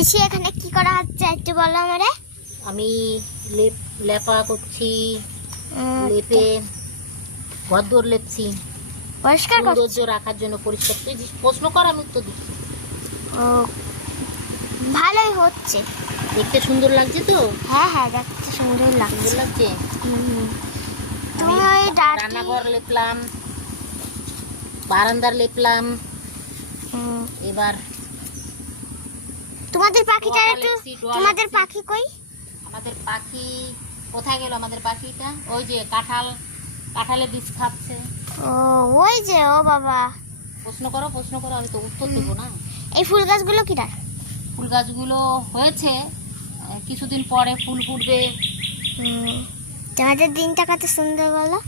পিসি এখানে কি করা হচ্ছে একটু বলো আমারে। আমি লেপা করছি, লেপে ঘরদোর লেপছি, পরিষ্কার সৌন্দর্য করছো? রাখার জন্য পরিষ্কার। তুই প্রশ্ন কর, আমি উত্তর দিচ্ছি। ও ভালোই হচ্ছে, দেখতে সুন্দর লাগছে তো? হ্যাঁ হ্যাঁ দেখতে সুন্দর সুন্দর লাগছে। লাগছে। তুমি আমি ওই ডাটি রান্নাঘর লেপলাম, বারান্দার লেপলাম। এবার তোমাদের পাখিটা ডোয়াটা একটু, লেপছি, ডোয়া তোমাদের লেপছি। পাখি কই? আমাদের পাখি কোথায় গেল? আমাদের পাখিটা ওই যে কাঁঠালের বীজ খাচ্ছে। ও ওই যে, ও বাবা। প্রশ্ন করো, প্রশ্ন করো, আমি তো উত্তর দেবো না। এই ফুল গাছগুলো কিরা? ফুল গাছগুলো হয়েছে, কিছুদিন পরে ফুল ফুটবে। তোমাদের দিনটা কত সুন্দর বলো।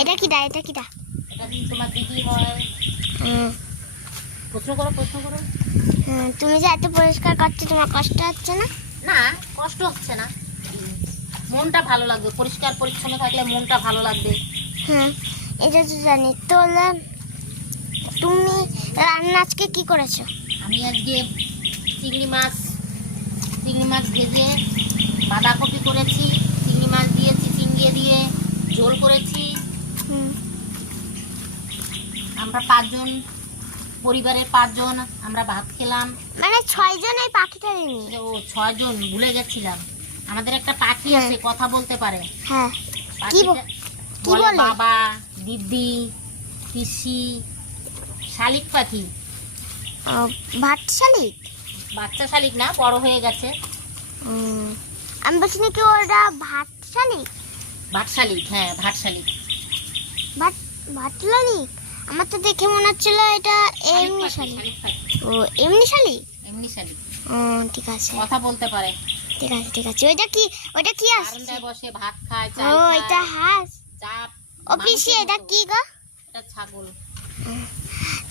এটা কিটা, এটা কিটা? এটা দিন তোমার দিদি হয়। প্রশ্ন করো, প্রশ্ন করো। তুমি যে এত পরিষ্কার করছো, তোমার কষ্ট হচ্ছে না? না, কষ্ট হচ্ছে না, মনটা ভালো লাগবে। পরিষ্কার পরিচ্ছন্ন থাকলে মনটা ভালো লাগবে। হ্যাঁ এটা তো জানি তো। তুমি রান্না আজকে কি করেছো? আমি আজকে চিংড়ি মাছ ভেজে বাঁধাকপি করেছি, চিংড়ি মাছ দিয়ে চিচিঙ্গে দিয়ে ঝোল করেছি। আমরা পরিবারের 5 জন আমরা ভাত খেলাম। মানে 6 জন এই পাখিটা নিয়ে? ও 6 জন, ভুলে গেছিলাম। আমাদের একটা পাখি হ্যাঁ। আছে, কথা বলতে পারে। হ্যাঁ পাখিটা কি বলে বলে? বাবা, দিদি, পিসি। শালিক পাখি, ভাত শালিক? বাচ্চা শালিক না, বড় হয়ে গেছে। আমি বলছি নাকি ওটা ভাত শালিক? ভাট শালিক, হ্যাঁ ভাট শালিক। ভাত ভাত শালিক? আমার তো দেখে মনে হচ্ছিল এটা এমনি শালিক। শালিক পাখি, ও এমনি শালিক? এমনি শালিক, ও ঠিক আছে, কথা বলতে পারে। ঠিক আছে, ঠিক আছে। ওইটা কি, ওইটা কি আসছে? বারান্দায় বসে ভাত খায়, ও চাল এটা খায়, হাঁস? চা। ও পিসি এটা কি গো? এটা ছাগল।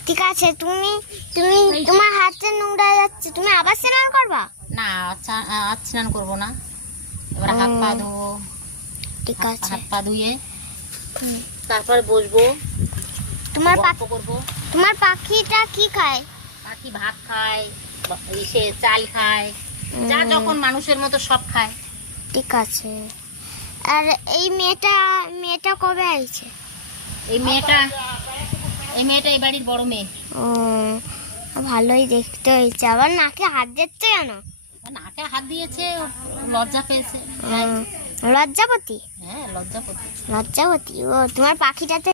ঠিক আছে, তুমি তুমি তোমার হাতে নোংরা যাচ্ছে, তুমি আবার স্নান করবা? না, আজ স্নান করবো না, এবার হাত পা ধোবো। ঠিক আছে। হাত পা ধুয়ে তারপর বসবো, তোমার গল্প করবো। তোমার পাখিটা কি খায়? পাখি ভাত খায়, চাল খায়, যা যখন মানুষের মতো সব খায়। ঠিক আছে। আর এই মেয়েটা কবে আইছে? এই মেয়েটা এই বাড়ির বড় মেয়ে। ও ভালোই দেখতে হয়েছে, আবার নাকে হাত দিচ্ছে কেন? নাকে হাত দিয়েছে, লজ্জা পেয়েছে। লজ্জাপতি? হ্যাঁ, লজ্জাপতি। লজ্জাপতি, ও তোমার পাখিটাতে